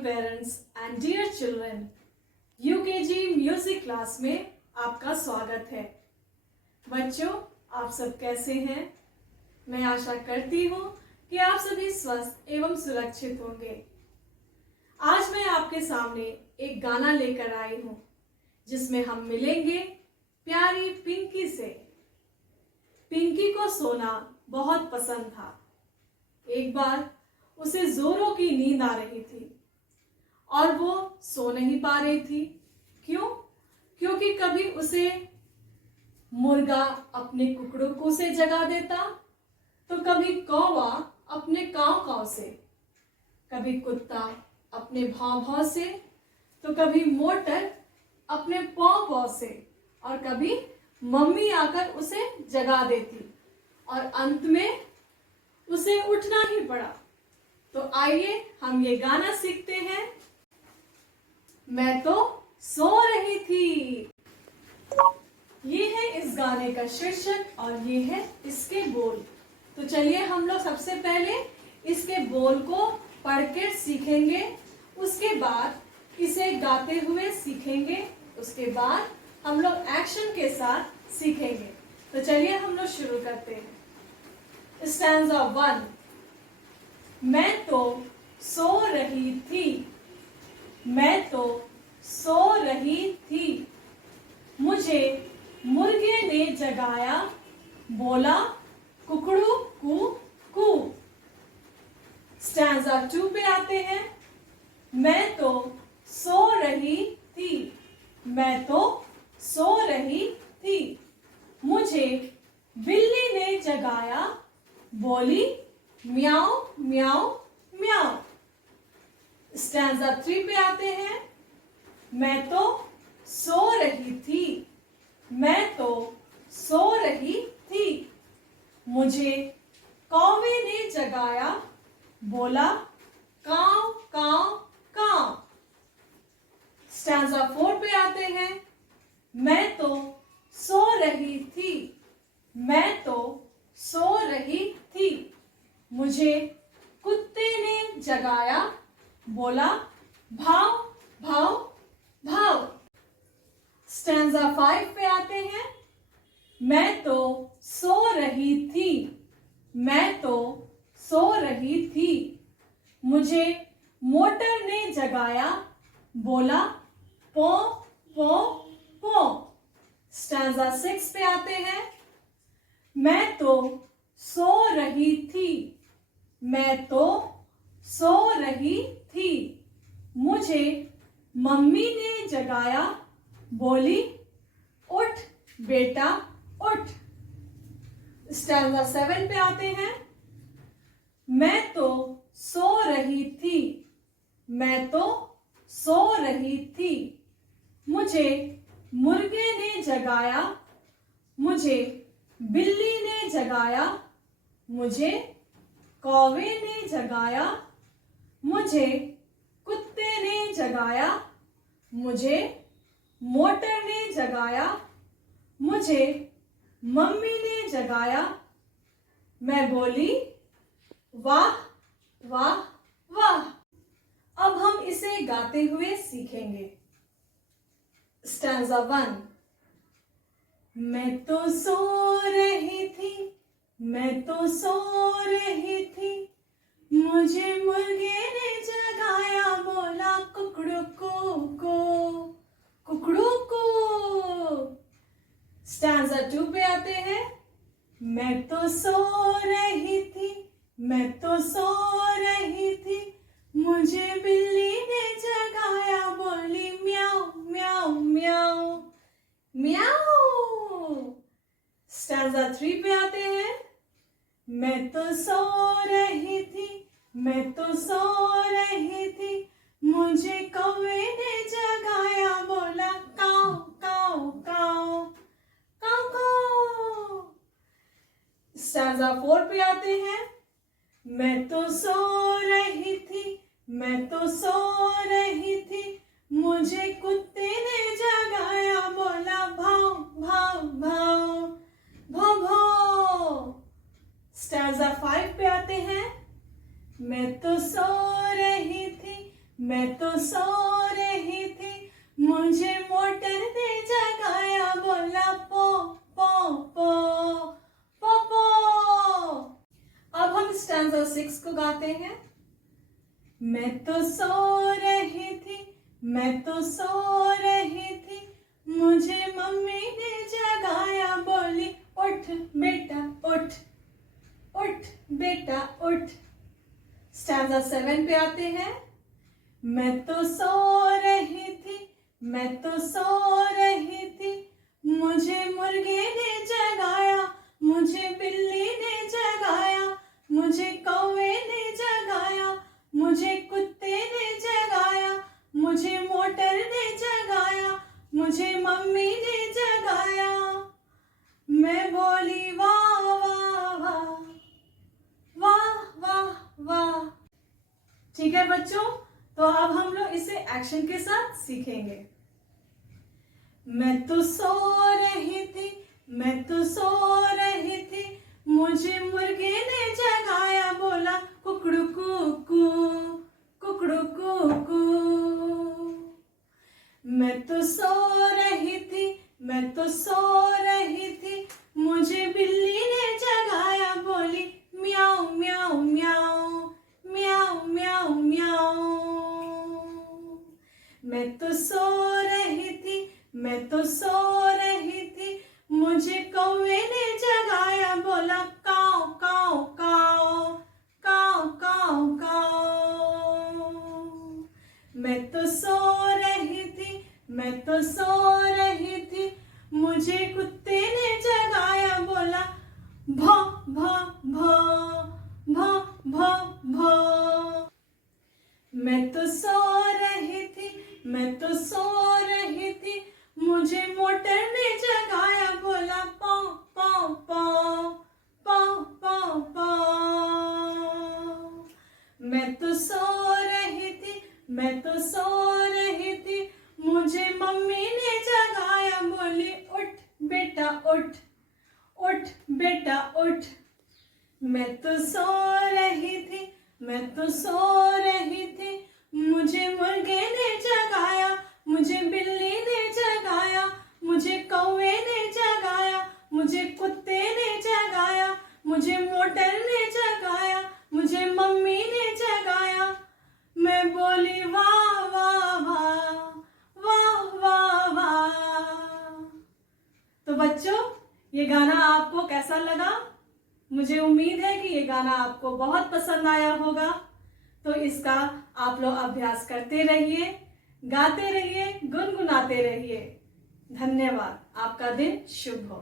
parents and dear children, UKG music class में आपका स्वागत है। बच्चों, आप सब कैसे हैं? मैं आशा करती हूँ कि आप सभी स्वस्थ एवं सुरक्षित होंगे। आज मैं आपके सामने एक गाना लेकर आई हूँ जिसमें हम मिलेंगे प्यारी पिंकी से। पिंकी को सोना बहुत पसंद था। एक बार उसे जोरों की नींद आ रही थी और वो सो नहीं पा रही थी। क्यों? क्योंकि कभी उसे मुर्गा अपने कुकड़ों से जगा देता, तो कभी कौवा अपने काव काव से, कभी कुत्ता अपने भाव भाव से, तो कभी मोटर अपने पौ पौ से, और कभी मम्मी आकर उसे जगा देती और अंत में उसे उठना ही पड़ा। तो आइए हम ये गाना सीखते हैं। मैं तो सो रही थी। ये है इस गाने का शीर्षक और ये है इसके बोल। तो चलिए हम लोग सबसे पहले इसके बोल को पढ़कर सीखेंगे, उसके बाद इसे गाते हुए सीखेंगे, उसके बाद हम लोग एक्शन के साथ सीखेंगे। तो चलिए हम लोग शुरू करते हैं। स्टैंजा 1। मैं तो सो रही थी। मैं तो सो रही थी। मुझे मुर्गे ने जगाया, बोला कुकड़ू कू कू। स्टैंजा 2 पे आते हैं। मैं तो सो रही थी। मैं तो सो रही थी। मुझे बिल्ली ने जगाया, बोली म्याऊ म्याऊ म्याऊ। स्टैंजा 3 पे आते हैं। मैं तो सो रही थी। मैं तो सो रही थी। मुझे कौवे ने जगाया, बोला काव काव काव। स्टैंजा 4 पे आते हैं। मैं तो सो रही थी। मैं तो सो रही थी। मुझे कुत्ते ने जगाया, बोला भाव भाव भाव। स्टैंजा 5 पे आते हैं। मैं तो सो रही थी। मैं तो सो रही थी। मुझे मोटर ने जगाया, बोला पौ पौ पौ। स्टैंजा 6 पे आते हैं। मैं तो सो रही थी। मैं तो सो रही थी। मुझे मम्मी ने जगाया, बोली उठ बेटा उठ। स्टैंजा 7 पे आते हैं। मैं तो सो रही थी। मैं तो सो रही थी। मुझे मुर्गे ने जगाया, मुझे बिल्ली ने जगाया, मुझे कौवे ने जगाया, मुझे कुत्ते ने जगाया, मुझे मोटर ने जगाया, मुझे मम्मी ने जगाया। मैं बोली वाह वाह वाह। अब हम इसे गाते हुए सीखेंगे। स्टैंजा 1। मैं तो सो रही थी। मैं तो सो रही थी। मुझे मुर्गे ने जगाया, बोला कुकड़ू को कुकड़ू को। स्टैंजा 2 पे आते हैं। मैं तो सो रही थी। मैं तो सो रही थी। मुझे बिल्ली ने जगाया, बोली म्याऊ म्याऊ म्याऊ म्याऊ। स्टैंजा 3 पे आते हैं। मैं तो सो रही थी। मैं तो सो रही थी। मुझे कौवे ने जगाया, बोला काव काव काव काव काव। स्टैंजा 4 पे आते हैं। मैं तो सो रही थी। मैं तो सो रही थी। मुझे कुत्ते ने जगाया, बोला भाव भाव भाव भाव भाव। स्टैंजा 5 पे आते हैं। मैं तो सो रही थी। मैं तो सो रही थी, मुझे मोटर ने जगाया, बोला पो पो पो पो पो। अब हम स्टैंजा 6 को गाते हैं। मैं तो सो रही थी, मैं तो सो रही थी, मुझे मम्मी ने जगाया, बोली उठ बेटा उठ, उठ बेटा उठ। स्टैंजा 7 पे आते हैं। मैं तो सो रही थी, मैं तो सो रही थी, मुझे मुर्गे ने जगाया, मुझे बिल्ली ने जगाया, मुझे कौवे ने जगाया, मुझे कुत्ते ने जगाया, मुझे मोटर ने जगाया, मुझे मम्मी ने जगाया। मैं बोली वाह वाह वाह, वाह वाह वाह। ठीक है बच्चों, तो अब हम लोग इसे एक्शन के साथ सीखेंगे। मैं तो सो रही थी, मैं तो सो रही थी, मुझे मुर्गे ने जगाया, बोला कुकड़ू कुकू, कुकड़ू कुकू। मैं तो सो रही थी, मैं तो सो रही थी, मुझे बिल्ली ने जगाया, बोली म्याऊ म्याऊ म्याऊ, म्याऊ म्याऊ म्याऊ। मैं तो सो रही थी, मैं तो सो रही थी, मुझे कौवे ने जगाया, बोला काऊ काऊ काऊ, काऊ काऊ काऊ। मैं तो सो रही थी, मैं तो सो रही थी, मुझे कुत्ते ने जगाया, बोला भौ भौ भौ, भौ भौ भौ। मैं तो सो रही थी, मैं तो सो रही थी, मुझे मोटर ने जगाया, बोला पाँव पाँव पाँव, पाँव पाँव पाँव। मैं तो सो रही थी, मैं तो सो रही थी, मुझे मम्मी ने जगाया, बोली उठ बेटा उठ, उठ बेटा उठ। मैं तो सो रही थी, मैं तो सो रही थी, मुझे मुर्गे ने जगाया, मुझे बिल्ली ने जगाया, मुझे कौवे ने जगाया, मुझे कुत्ते ने जगाया, मुझे मोटर ने जगाया, मुझे मम्मी ने जगाया। मैं बोली वाह वाह वाह, वाह वाह वाह। तो बच्चों, ये गाना आपको कैसा लगा? मुझे उम्मीद है कि ये गाना आपको बहुत पसंद आया होगा। तो इसका आप लोग अभ्यास करते रहिए, गाते रहिए, गुनगुनाते रहिए। धन्यवाद। आपका दिन शुभ हो।